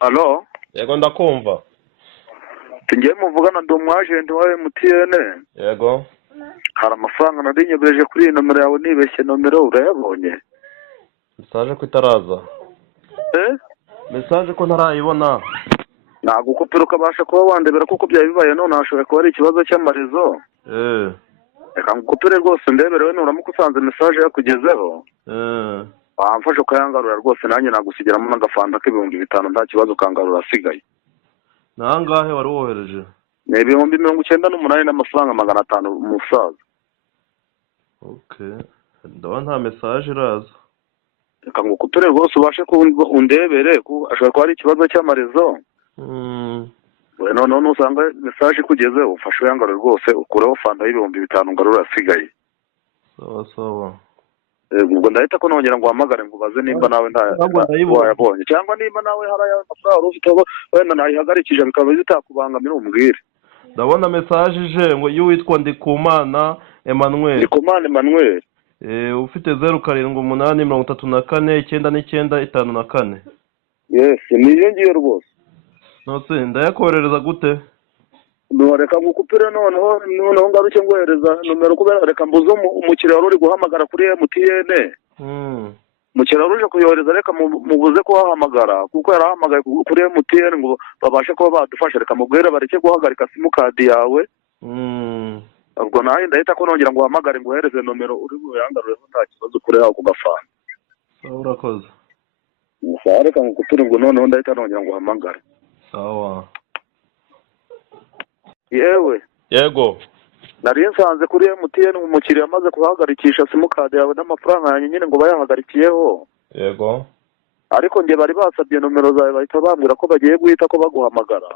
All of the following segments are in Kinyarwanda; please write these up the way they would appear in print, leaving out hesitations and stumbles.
Alo? Yego ndakumva. Tugiye muvugana ndi umwagenti wa MTN. Yego. Hari amafaranga narinyegereje kuri iyi nomero yawe nibeshye nomero urayabonye? Message ko itaraza. Message ko ntarayibona. Ntabwo ukupira ukabasha kuba wandebera kuko byari bibaye none hashobora kuba ari ikibazo cy'amarezo. Reka ngukupire rwose ndebere we nuramuka usanze message yakugezeho. Wamfasha ukayangarura rwose nanjye nagusigeramo n'agafanta k'ibihumbi 5 nta kibazo kangarura asigaye. Nangahe wari wohereje? Ni ibihumbi 98 n'amafaranga 500 umusaza. Okay. Ndabona nta message iraza. Reka ngukupire rwose ubashe undebere ko ashobora kuba ari ikibazo cy'amarezo. We none usanga message kugeze ufashe uyangarura rwose ukureho fanta y'ibihumbi 5 ngarura asigaye. Sawa. Ubwo ndahita ko nongera ngo uhamagare ngo ubaze nimba nawe wayabonye cyangwa nimba nawe hari amafaranga ufite wenda nayihagarikije bikaba zitakubangamira umbwire. Ndabona message ije ngo y'uwitwa Ndikumana Emmanuel. Ndikumana Emmanuel. Ufite 0783499954. Yes, niyo ngiye rwose. Nose ndayakorereza gute? Reka ngukupire noneho ngaruke ngohereza nomero kubera reka mbuze umukiriya wari uri guhamagara kuri MTN. Umukiriya uje kuyohereza reka mubuze ko wahamagara kuko yarahamagaye kuri MTN ngo babashe kuba badufasha reka mubwire bareke guhagarika simukadi yawe. Ubwo nawe ndahita ko nongera ngo uhamagare ngohereze nomero uri buyangarure nta kibazo kuri yaho ku gafana. Urakoze. Sawa reka ngukupire ngo noneho ndahita nongera ngo uhamagare. Sawa. Yewe. Yego. Nari nsanze kuri MTN umukiriya amaze kuhagarikisha simukadi yawe n'amafaranga yanyu nyine ngo bayahagarikiyeho. Yego. Ariko nge bari basabye nomero zawe bahita bambwira ko bagiye guhita ko baguhamagara.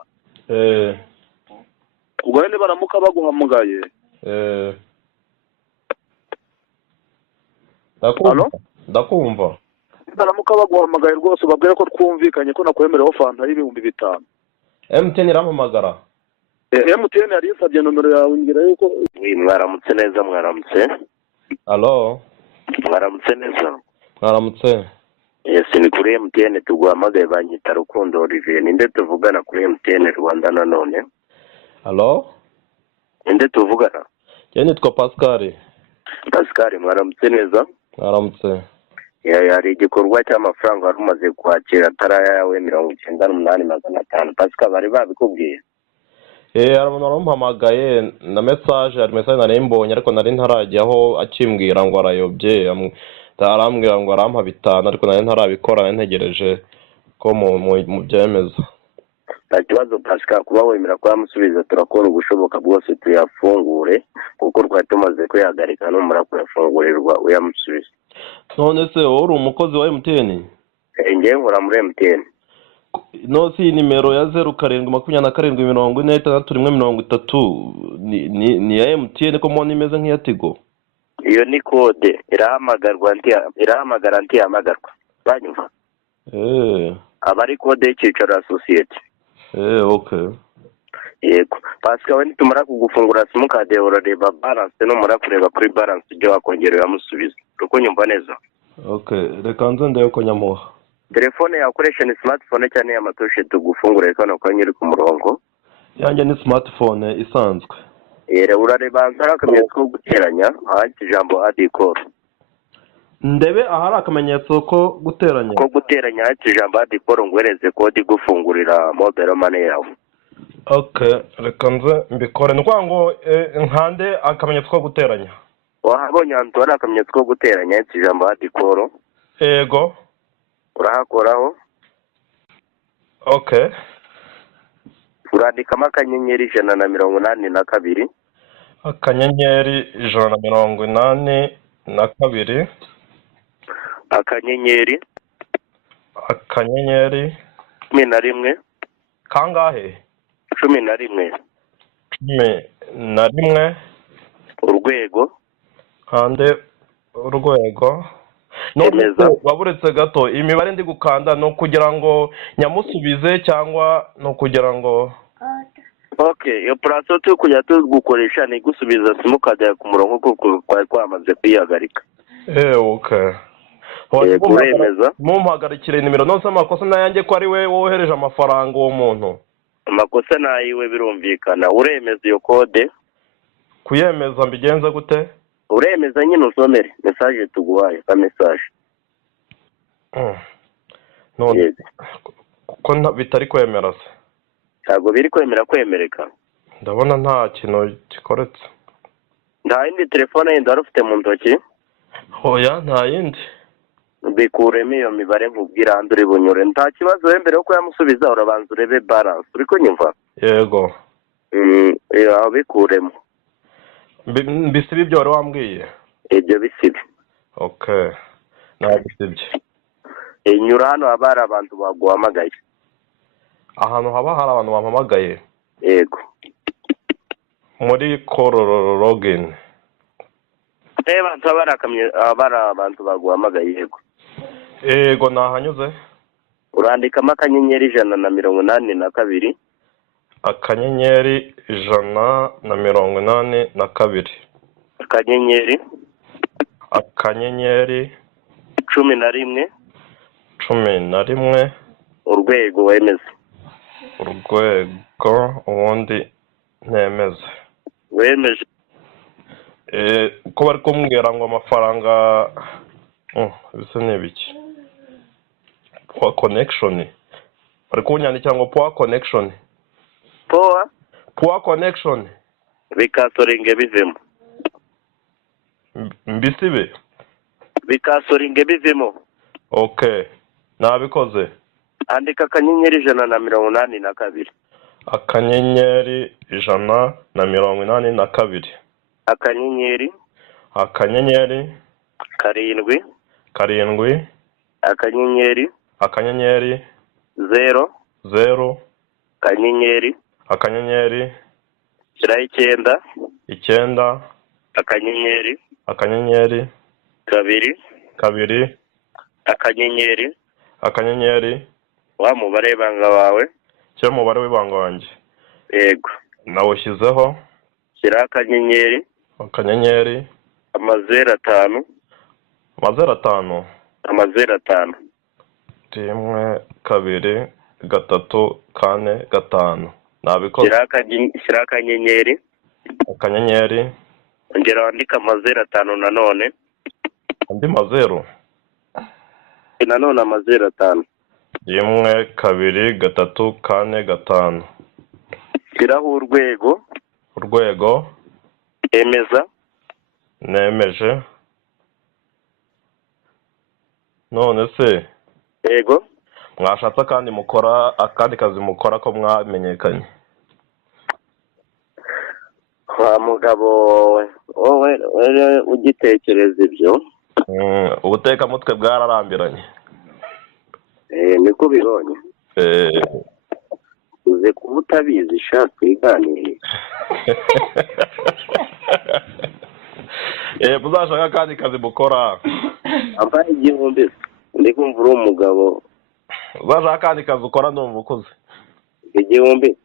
Ubwo rero baramuka baguhamagaye. Ndakumva. Baramuka baguhamagaye rwose ubabwire ko twumvikanye ko nakwemereho fanta y'ibihumbi 5. MTN irampamagara. MTN yari yasabye nomero yawe ngira yuko mwaramutse neza mwaramutse. Allo. Mwaramutse neza. Mwaramutse. Yes, ni kuri MTN tuguhamagaye banyita Rukundo Olivier. Ninde tuvugana kuri MTN Rwanda nanone? Allo. Ninde tuvugana? Je nitwa Pascal. Pascal mwaramutse neza. Mwaramutse. Yari igikorwa cy'amafaranga wari umaze kwakira taraya yawe 98,500. Pascal bari babikubwiye? Arabona arampamagaye na message nari mbonye ariko nari ntarajyaho akimbwira ngo arayobye arambwira ngo arampa 5 ariko nari ntarabikora ntegereje ko mu byemeza. Nta kibazo Pascal kuba wemera ko yamusubiza turakora ubushoboka bwose tuyafungure kuko rwari tumaze kuyahagarika numara kuyafungurirwa uyamusubiza. None se uri umukozi wa MTN? Ngiye nkora muri MTN. No si nimero ya 0727406330 ni ya MTN ko mbona imeze nk'iya Tigo. Iyo ni code irahamagara ntiyamagarwa. Banyumva? Abari code y'ikicaro associate. Okay. Yego. Pascal we nitumara kugufungura simukadi urareba balance no mura kureba kuri balance ibyo wakongera yamusubiza. Uko nyumva neza. Okay, reka nze ndayo ko nyamuha. Telefone yakoresha ni smartphone cyane y'amatushe tugufungura kana ko nyiri ku murongo. Yanjye ni smartphone isanzwe. Urareba nzara akamenyetso ko guteranya ahandi ijambo adicor. Ndebe ahari akamenyetso ko guteranya. Ko guteranya ahandi ijambo adicor ngwereze code igufungurira mobile money yawe. Okay, reka nze mbikore ngo nkande akamenyetso ko guteranya. Wahabonye ahantu hari akamenyetso ko guteranya ahandi ijambo adicor. Yego. Urahakoraho. Okay. Urandikamo akanyenyeri 182. Akanyenyeri 182. Akanyenyeri 11. Kangahe? 11. Urwego. Hande urwego. No waburetse gato imibare ndi gukanda no kugira ngo nyamusubize cyangwa no kugira ngo Okay, iyo praso cyo kujya tugukoresha ni gusubiza simukadi ku murongo kuko kwari kwamaze kwihagarika. Okay. uremeza mumpagarikire nimero nose amakosa nayanjye ko ari we wohereje amafaranga uwo muntu. Amakosa nayiwe birumvikana. Uremeza iyo kode? Kuyemeza mbigenza gute? Uremeza nyine usomere message tuguhaye ka message. None ko bitari kwemera se? Ntabwo biri kwemereka. Ndabona nta kintu gikoretse. Nta yindi telefone yindi wari ufite mu ntoki? Hoya nta yindi. Bikuremo iyo mibare nkubwira andure bunyure. Nta kibazo mbere uko yamusubiza urabanza urebe balance. Uri kunyumva? Yego. Aho bikuremo. Bisibi ibyo wari wambwiye? Ibyo bisibi. Okay. Nta bisibye. Nyura hano haba hari abantu baguhamagaye. Ahantu haba hari abantu bampamagaye? Yego. Muri call login. Abantu baguhamagaye yego. Yego nahanyuze. Urandikamo akanyenyeri 182. Akanyenyeri 182. Akanyenyeri 11. Urwego wemeze. Urwego ubundi nemeze. Wemeje. Ko bari kumbwira ngo amafaranga bisa n'ibiki. Poor connection. Bari kunyandikira ngo poor connection. Poor connection. Bikasoringe bivemo. Mbisibe. Bikasoringe bivemo. Okay. Nabikoze. Andika akanyenyeri 182. Akanyenyeri 182. Akanyenyeri 7. Akanyenyeri 0. Akanyenyeri 9. Akanyenyeri 2. Akanyenyeri wa mubare banga wawe cyo mubare w'ibanga wanjye. Yego. Nawushyizeho. Shyira akanyenyeri 5. 5. 5. 1 2 3 4 5. Nabikoze. Shyira akanyenyeri. Ongera wandika 5 nanone. Andi 0. Nanone 5. 1 2 3 4 5. Shyiraho urwego. Emeza. Nemeje. None se? Yego. Mwashatse kandi mukora akandi kazi mukora ko mwamenyekanye. Wa mugabo wowe ugitekereza ibyo. Ubuteka mutwe bwararambiranye. Niko bibonye. Uze kuba utabizi sha twiganire. Muzashaka kandi kazi mukora. Ambaye igihumbi ndi kumva uri umugabo. Uzashaka kandi kazi ukora ndumva ukuze. Igihumbi.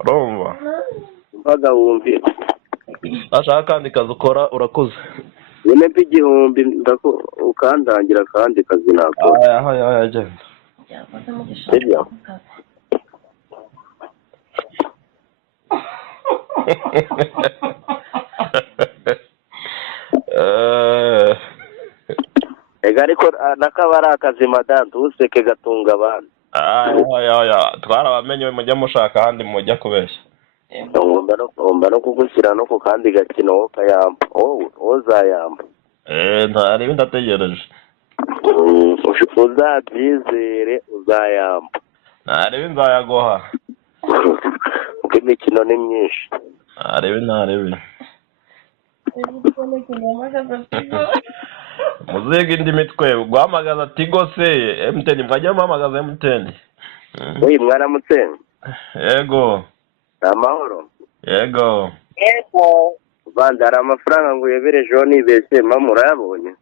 Urumva? Mbaga wumvi. Uzashaka kandi kazi ukora urakuze. Nyine igihumbi ndako ukandangira kandi kazi nako. Aya genda. Sibyo. Ariko nakabara akazi madantu useke gatunga abantu. Twarabamenye mujya mushaka handi mujya kubeshya. Ngomba no kugushyira no ku kandi gakino ukayamba. Uzayamba. Ntari ndategereje. Uzabyizere uzayamba. Ntari nzayagoha. Kuko imikino ni myinshi. Ntari. Muziga indi mitwe guhamagaza Tigo se MTN mwajya muhamagaza MTN. Oyi mwaramutse. Yego. Amahoro. Yego. Bandara amafaranga ngo yeberejeho nibeshye murayabonye.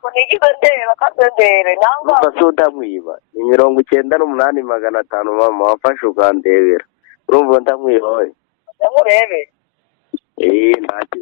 Ko nigize ndeba kasendere nanga. Basuda mwiba. Ni 98,500 mama wafashe ukandebera. Urumva ndamwiba we. Ndamurebe. Ntacyo